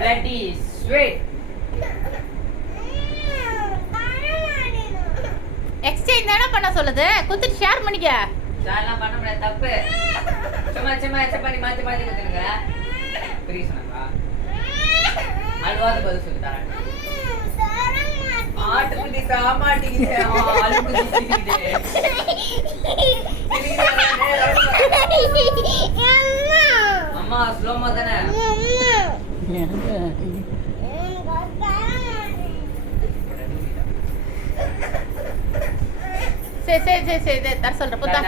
bloody sweat exchange தானே பண்ண சொல்லுது குத்துட்டு ஷேர் பண்ணிக்க அதெல்லாம் பண்ண முடியாது தப்பு சும்மா சும்மா சப்பாத்தி மாத்தி மாத்தி கொடுத்துருங்க பெரிய சொன்னாங்களா அழுவாத பதில் சொல்லி தரேன் ஆட்டுக்குட்டி சாமாட்டிக்கிட்டு சுத்திக்கிட்டு அம்மா ஸ்லோமா தானே சரி சரி சரி சரி தர சொல்றேன் புத்தா.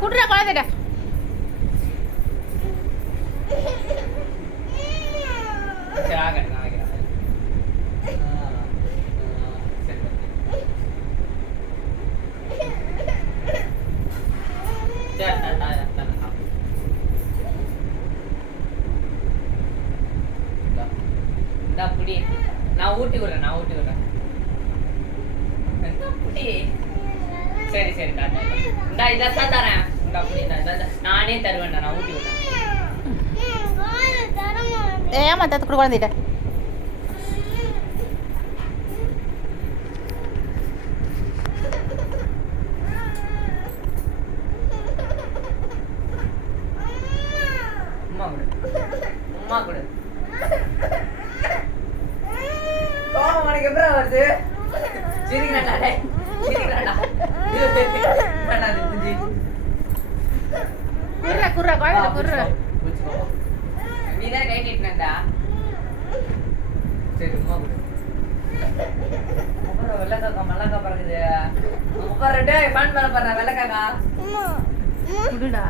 குடுற குழந்தைட சரி, நான் வைக்கிறேன். ஆ, ஆ, சரி, okay. சரி, டா, டா, டா, டா. இந்தா. இந்தா, புடி. நான் ஊட்டி விடுறேன் நான் ஊட்டி விடுறேன். சரி சரி டா. இந்தா இதான் தரேன் இந்தா. நானே தருவேன்டா நான் ஊட்டி விடுறேன் ஏமா தத்து குடு குழந்தைகிட்ட உம்மா கொடு உம்மா கொடு உனக்கு எப்படி வருது? குழந்தை குடுற புடிச்சுக்கோ, புடிச்சுக்கோ. நீ தானே கை நீட்டினடா சரி உம்மா கொடு. அப்புறம் வெள்ளக்காக்கா மல்லக்கா பறக்குது. அப்புறம் டேய் ஃபேன் மேல பறற வெள்ளக்காக்கா. குடுடா.